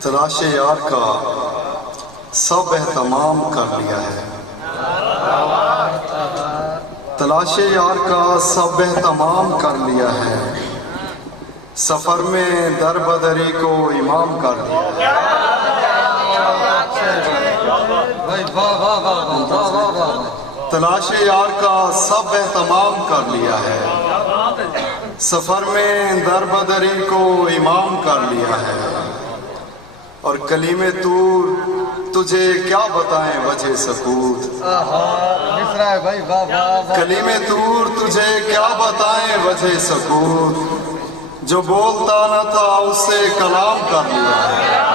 تلاش یار کا سب اہتمام کر لیا ہے، تلاش یار کا سب اہتمام کر لیا ہے، سفر میں در بدری کو امام کر لیا ہے۔ تلاش یار کا سب اہتمام کر لیا ہے، سفر میں در بدری کو امام کر لیا ہے، اور کلیم طور تجھے کیا بتائیں وجہ سکوت، کلیم طور تجھے کیا بتائیں وجہ سکوت، جو بولتا نہ تھا اس سے کلام کر لیا ہے۔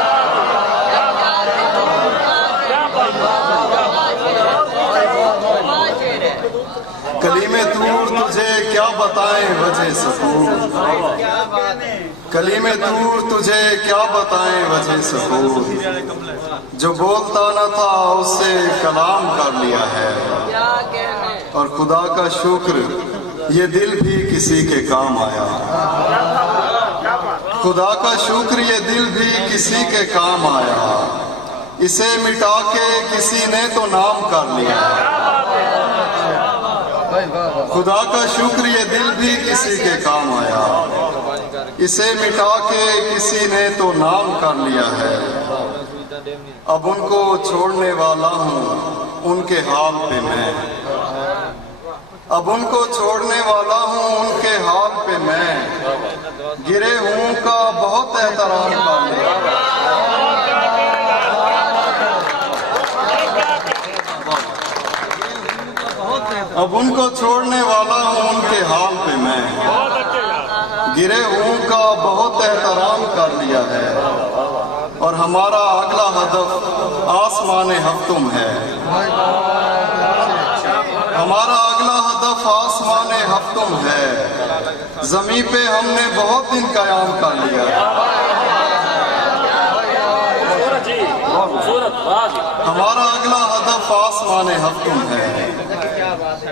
کلیم طور تجھے کیا بتائیں وجہ سکوت، کلیم طور تجھے کیا بتائیں وجہ سکوت، جو بولتا نہ تھا اس سے کلام کر لیا ہے، اور خدا کا شکر یہ دل بھی کسی کے کام آیا، خدا کا شکر یہ دل بھی کسی کے کام آیا، اسے مٹا کے کسی نے تو نام کر لیا، خدا کا شکر یہ دل بھی کسی کے کام آیا، اسے مٹا کے کسی نے تو نام کر لیا ہے، اب ان کو چھوڑنے والا ہوں ان کے حال پہ میں، اب ان کو چھوڑنے والا ہوں ان کے حال پہ میں، گرے ہوں کا بہت احترام کر لیا، اب ان کو چھوڑنے والا ہوں ان کے حال پہ میں، گرے ہوں کا بہت احترام کر لیا ہے، اور ہمارا اگلا ہدف آسمان ہفتم ہے، ہمارا اگلا ہدف آسمان ہفتم ہے، زمین پہ ہم نے بہت دن قیام کر لیا، ہمارا اگلا ہدف آسمان ہفتم ہے،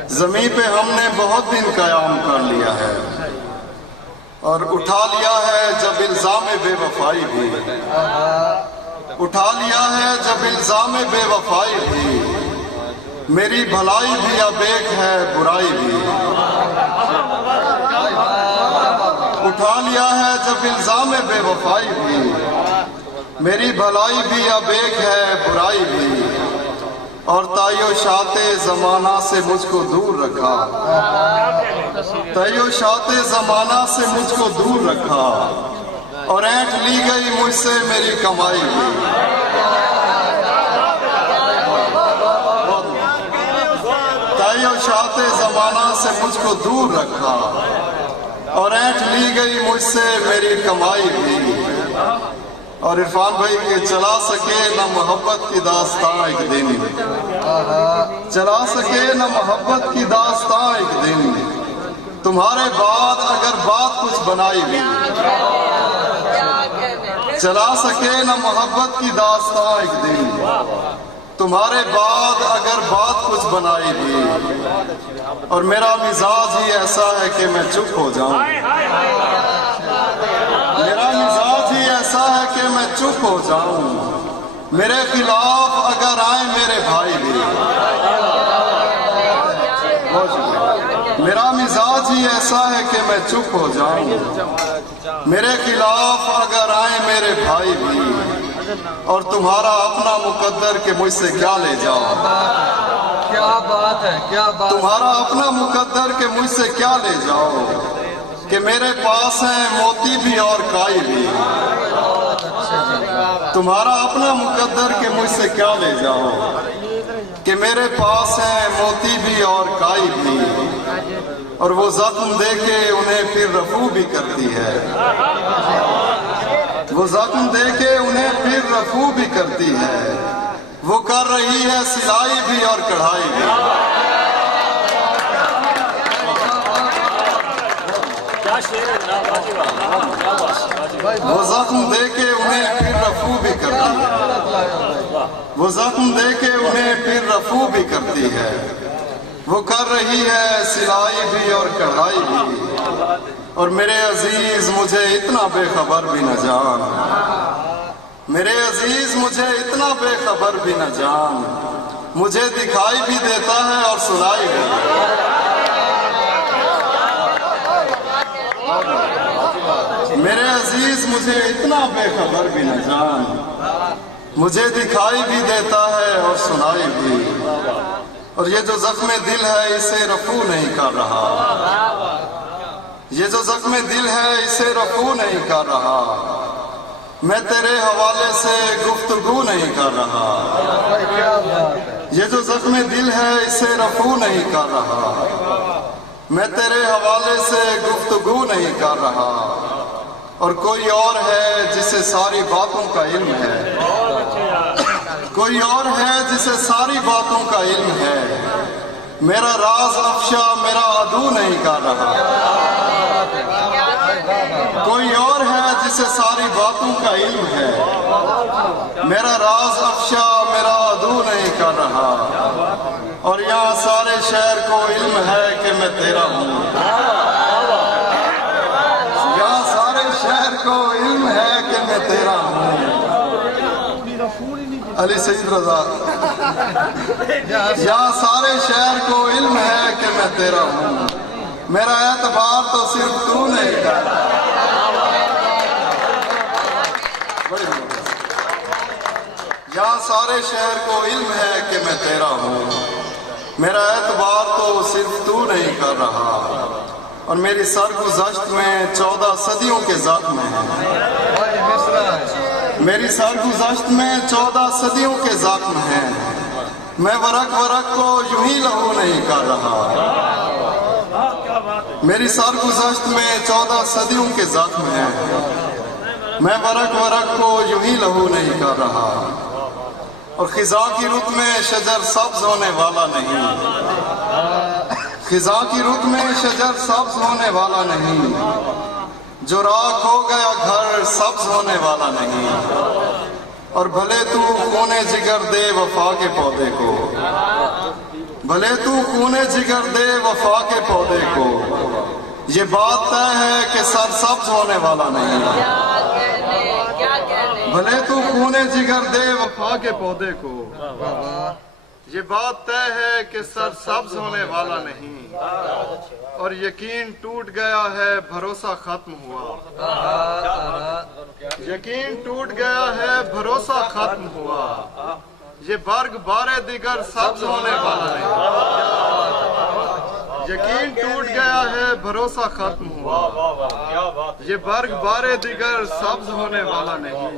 زمین پہ ہم نے بہت دن قیام کر لیا ہے، اور اٹھا لیا ہے جب الزام بے وفائی بھی، اٹھا لیا ہے جب الزام بے وفائی بھی، میری بھلائی بھی اب ایک ہے برائی بھی، اٹھا لیا ہے جب الزام بے وفائی بھی، میری بھلائی بھی اب ایک ہے برائی بھی، اور تائیو شاط زمانہ سے مجھ کو دور رکھا، تائیو شاط زمانہ سے مجھ کو دور رکھا، اور اینٹ لی گئی مجھ سے میری کمائی بھی، تائیو شاط زمانہ سے مجھ کو دور رکھا، اور اینٹ لی گئی مجھ سے میری کمائی بھی، اور عرفان بھائی کہ چلا سکے نہ محبت کی داستان ایک دن، چلا سکے نہ محبت کی داستان ایک دن، تمہارے بعد اگر بات کچھ بنائی بھی، چلا سکے نہ محبت کی داستان ایک دن، تمہارے بعد اگر بات کچھ بنائی بھی، اور میرا مزاج ہی ایسا ہے کہ میں چپ ہو جاؤں، میرا مزاج ہی ایسا ہے کہ میں چپ ہو جاؤں، میرے خلاف اگر آئیں میرے بھائی بھی، میرا مزاج ہی ایسا ہے کہ میں چپ ہو جاؤں، میرے خلاف اگر آئیں میرے بھائی بھی، اور تمہارا اپنا مقدر کہ مجھ سے کیا لے جاؤ، کیا بات ہے، کیا بات، تمہارا اپنا مقدر کہ مجھ سے کیا لے جاؤ، کہ میرے پاس ہیں موتی بھی اور کائی بھی، تمہارا اپنا مقدر کہ مجھ سے کیا لے جاؤ، کہ میرے پاس ہیں موتی بھی اور کائی بھی، اور وہ زخم دے کے انہیں پھر رفو بھی کرتی ہے، وہ زخم دے کے انہیں پھر رفو بھی کرتی ہے، وہ کر رہی ہے سلائی بھی اور کڑھائی بھی، وہ زخم دے کے انہیں پھر رفو بھی کرتی ہے، وہ زخم دے کے انہیں پھر رفو بھی کرتی ہے، وہ کر رہی ہے سلائی بھی اور کڑھائی بھی، اور میرے عزیز مجھے اتنا بے خبر بھی نہ جان، میرے عزیز مجھے اتنا بے خبر بھی نہ جان، مجھے دکھائی بھی دیتا ہے اور سنائی بھی دیتا ہے۔ میرے عزیز مجھے اتنا بے خبر بھی نہ جان، مجھے دکھائی بھی دیتا ہے اور سنائی بھی، اور یہ جو زخم دل ہے اسے رفو نہیں کر رہا، یہ جو زخم دل ہے اسے رفو نہیں کر رہا، میں تیرے حوالے سے گفتگو نہیں کر رہا، یہ جو زخم دل ہے اسے رفو نہیں کر رہا، میں تیرے حوالے سے گفتگو نہیں کر رہا، اور کوئی اور ہے جسے ساری باتوں کا علم ہے، کوئی اور ہے جسے ساری باتوں کا علم ہے، میرا راز افشا میرا عدو نہیں کر رہا، کوئی اور ہے جسے ساری باتوں کا علم ہے، میرا راز افشا میرا عدو نہیں کر رہا، اور یہاں سارے شہر کو علم ہے کہ میں تیرا ہوں، یہاں سارے شہر کو علم ہے کہ میں تیرا ہوں۔ علی سعید رضا، یہاں سارے شہر کو علم ہے کہ میں تیرا ہوں، میرا اعتبار تو صرف تو نہیں کر رہا۔ یہاں سارے شہر کو علم ہے کہ میں تیرا ہوں، میرا اعتبار تو صرف تو نہیں کر رہا، اور میری سرگزشت میں 14 صدیوں کے زخم ہیں، میری سرگزشت میں 14 صدیوں کے زخم ہیں، میں ورق ورق کو یوں ہی لہو نہیں کر رہا، میری سرگزشت میں 14 صدیوں کے زخم ہیں، میں ورق ورق کو یوں ہی لہو نہیں کر رہا، اور خزاں کی رت میں شجر سبز ہونے والا نہیں، خزاں کی رت میں شجر سبز ہونے والا نہیں، جو راکھ ہو گیا گھر سبز ہونے والا نہیں، اور بھلے تو خونے جگر دے وفا کے پودے کو، بھلے تو خونے جگر دے وفا کے پودے کو، یہ بات طے ہے کہ سر سبز ہونے والا نہیں، بھلے تو خونے جگر دے وفا کے پودے کو، یہ بات طے ہے کہ سر سبز ہونے والا نہیں، اور یقین ٹوٹ گیا ہے بھروسہ ختم ہوا، یقین ٹوٹ گیا ہے بھروسہ ختم ہوا، یہ برگ بارے دیگر سبز ہونے والا نہیں، یقین ٹوٹ گیا ہے بھروسہ ختم ہوا، یہ برگ بارے دیگر سبز ہونے والا نہیں،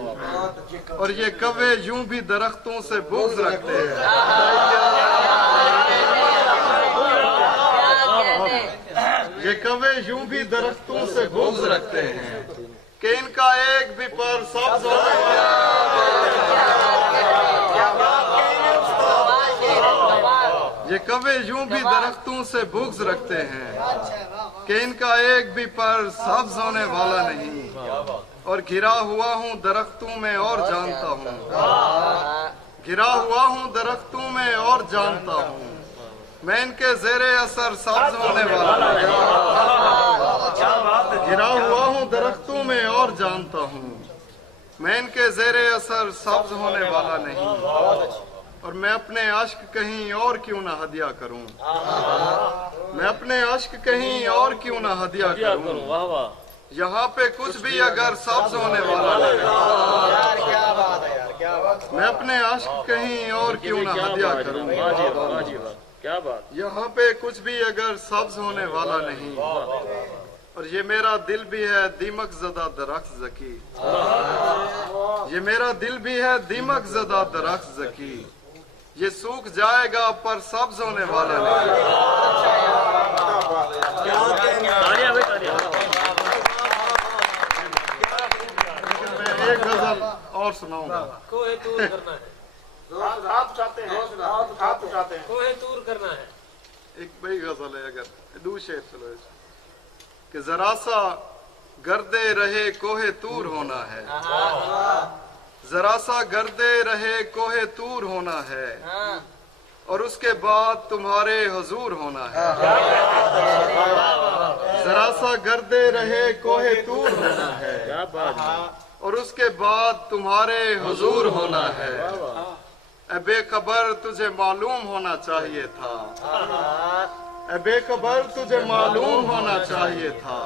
اور یہ کوے یوں بھی درختوں سے بغض رکھتے ہیں، یہ کوے یوں بھی درختوں سے بغض رکھتے ہیں کہ ان کا ایک بھی پر سبز ہونے والا نہیں، یہ کوے یوں بھی درختوں سے بغض رکھتے ہیں کہ ان کا ایک بھی پر سبز ہونے والا نہیں، اور گھرا ہوا ہوں درختوں میں اور جانتا ہوں، گھرا ہوا ہوں درختوں میں اور جانتا ہوں، میں ان کے زیر اثر سبز ہونے والا نہیں، گھرا ہوا ہوں درختوں میں اور جانتا ہوں، میں ان کے زیر اثر سبز ہونے والا نہیں، اور میں اپنے عشق کہیں اور کیوں نہ ہدیہ کروں، میں اپنے عشق کہیں اور کیوں نہ ہدیہ کروں، یہاں پہ کچھ بھی اگر سبز ہونے والا نہیں، میں اپنے عشق کہیں اور کیوں نہ ہدیہ کروں، یہاں پہ کچھ بھی اگر سبز ہونے والا نہیں، اور یہ میرا دل بھی ہے دیمک زدہ درخت ذکی، یہ میرا دل بھی ہے دیمک زدہ درخت ذکی، یہ سوکھ جائے گا پر سبز ہونے والا نہیں۔ میں ایک غزل اور سناؤں گا، کوہ طور کرنا ہے، کوہ طور کرنا ہے، ایک بڑی غزل ہے، اگر دو شعر چلو اس کہ ذرا سا گردے رہے کوہ طور ہونا ہے، ذرا سا گردے رہے کوہ طور ہونا ہے، اور اس کے بعد تمہارے حضور ہونا ہے ذرا سا گردے رہے کوہ طور ہونا ہے اور اس کے بعد تمہارے حضور ہونا ہے اے بے خبر تجھے معلوم ہونا چاہیے تھا اے بے خبر تجھے معلوم ہونا چاہیے تھا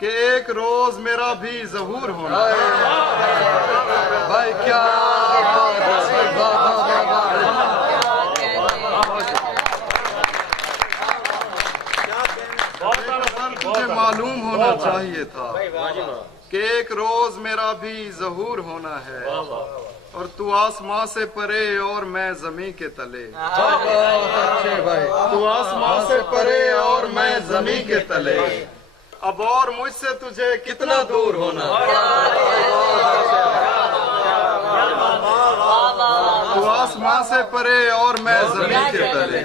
کہ ایک روز میرا بھی ظہور ہونا ہے بھائی کیا بات ہے تجھے معلوم ہونا چاہیے تھا کہ ایک روز میرا بھی ظہور ہونا ہے اور تو آسمان سے پرے اور میں زمین کے تلے تو آسمان سے پرے اور میں زمین کے تلے اب اور مجھ سے تجھے کتنا دور ہونا تو آسمان سے پرے اور میں زمین کے تلے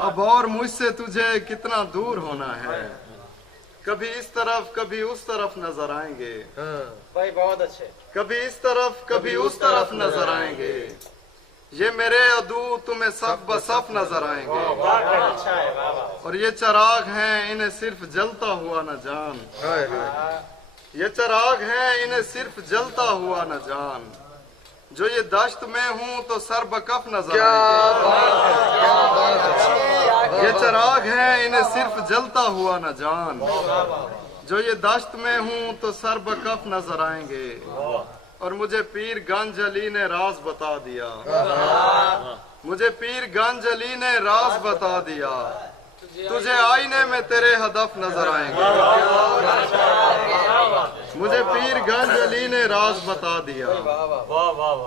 اب اور مجھ سے تجھے کتنا دور ہونا ہے کبھی اس طرف کبھی اس طرف نظر آئیں گے بھائی بہت اچھے کبھی اس طرف کبھی اس طرف نظر آئیں گے یہ میرے عدو تمہیں صف بصف نظر آئیں گے اچھا ہے بابا اور یہ چراغ ہیں انہیں صرف جلتا ہوا نہ جان یہ چراغ ہیں انہیں صرف جلتا ہوا نہ جان جو یہ دشت میں ہوں تو سر بکف نظر آئیں گے یہ چراغ ہیں انہیں صرف جلتا ہوا نہ جان جو یہ دشت میں ہوں تو سر بکف نظر آئیں گے اور مجھے پیر گنج علی نے راز بتا دیا مجھے پیر گنج علی نے راز بتا دیا تجھے آئینے میں تیرے ہدف نظر آئیں گے مجھے پیر گنج علی نے راز بتا دیا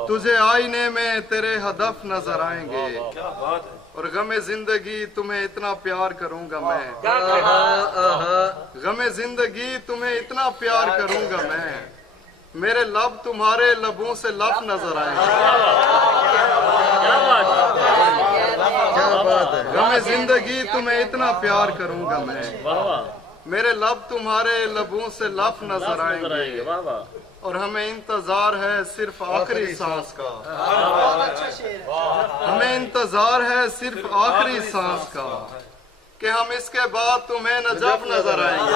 تجھے آئینے میں تیرے ہدف نظر آئیں گے اور غم زندگی تمہیں اتنا پیار کروں گا میں غم زندگی تمہیں اتنا پیار کروں گا میں میرے لب تمہارے لبوں سے لف نظر آئیں گے غم زندگی تمہیں اتنا پیار کروں گا میں میرے لب تمہارے لبوں سے لف نظر آئیں گے اور ہمیں انتظار ہے صرف آخری سانس کا ہمیں انتظار ہے صرف آخری سانس کا کہ ہم اس کے بعد تمہیں نجف نظر آئیں گے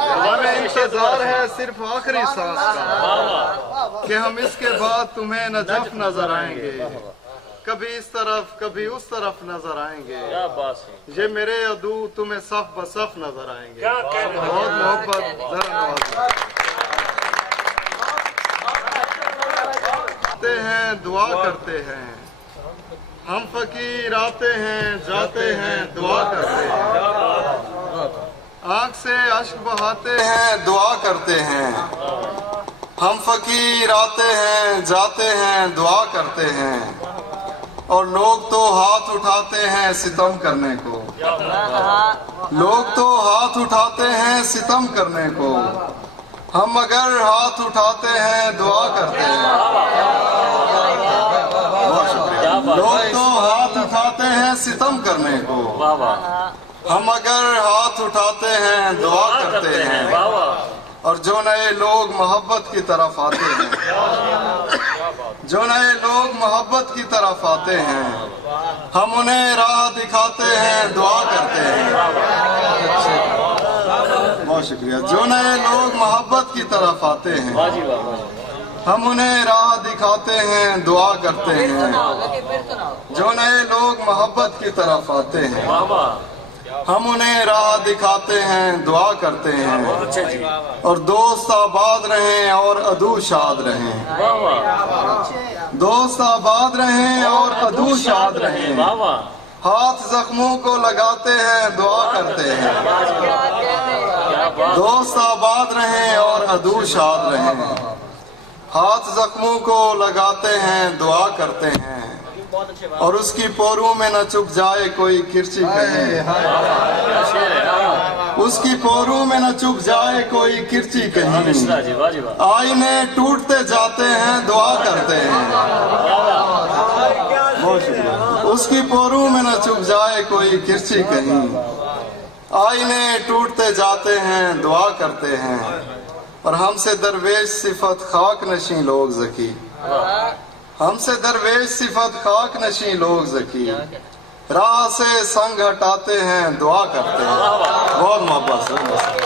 ہمیں انتظار ہے صرف آخری سانس کا کہ ہم اس کے بعد تمہیں نجف نظر آئیں گے کبھی اس طرف کبھی اس طرف نظر آئیں گے یہ میرے عدو تمہیں صف بصف نظر آئیں گے بہت محبت ذرا نوازتے ہیں دعا کرتے ہیں ہم فقیر آتے ہیں جاتے ہیں دعا کرتے ہیں آنکھ سے اشک بہاتے ہیں دعا کرتے ہیں ہم فقیر آتے ہیں جاتے ہیں دعا کرتے ہیں اور لوگ تو ہاتھ اٹھاتے ہیں ستم کرنے کو لوگ تو ہاتھ اٹھاتے ہیں ستم کرنے کو ہم اگر ہاتھ اٹھاتے ہیں دعا کرتے ہیں لوگ تو ہاتھ اٹھاتے ہیں ستم کرنے کو ہم اگر ہاتھ اٹھاتے ہیں دعا کرتے ہیں اور جو نئے لوگ محبت کی طرف آتے ہیں جو نئے لوگ محبت کی طرف آتے ہیں ہم انہیں راہ دکھاتے ہیں دعا کرتے ہیں بہت شکریہ جو نئے لوگ محبت کی طرف آتے ہیں ہم انہیں راہ دکھاتے ہیں دعا کرتے ہیں جو نئے لوگ محبت کی طرف آتے ہیں ہم انہیں راہ دکھاتے ہیں دعا کرتے ہیں اور دوست آباد رہیں اور عدو شاد رہیں دوست آباد رہیں اور عدو شاد رہیں ہاتھ زخموں کو لگاتے ہیں دعا کرتے ہیں دوست آباد رہیں اور عدو شاد رہیں ہاتھ زخموں کو لگاتے ہیں دعا کرتے ہیں اور اس کی پوروں میں نہ چپ جائے کوئی کرچی کہیں اس کی پوروں میں نہ چپ جائے کوئی کرچی کہیں آئینے ٹوٹتے جاتے ہیں دعا کرتے ہیں اس کی پوروں میں نہ چپ جائے کوئی کرچی کہیں آئینے ٹوٹتے جاتے ہیں دعا کرتے ہیں اور ہم سے درویش صفت خاک نشیں لوگ ذکی ہم سے درویش صفت خاک نشیں لوگ ذکی، راہ سے سنگ ہٹاتے ہیں دعا کرتے ہیں. بہت محبت سے.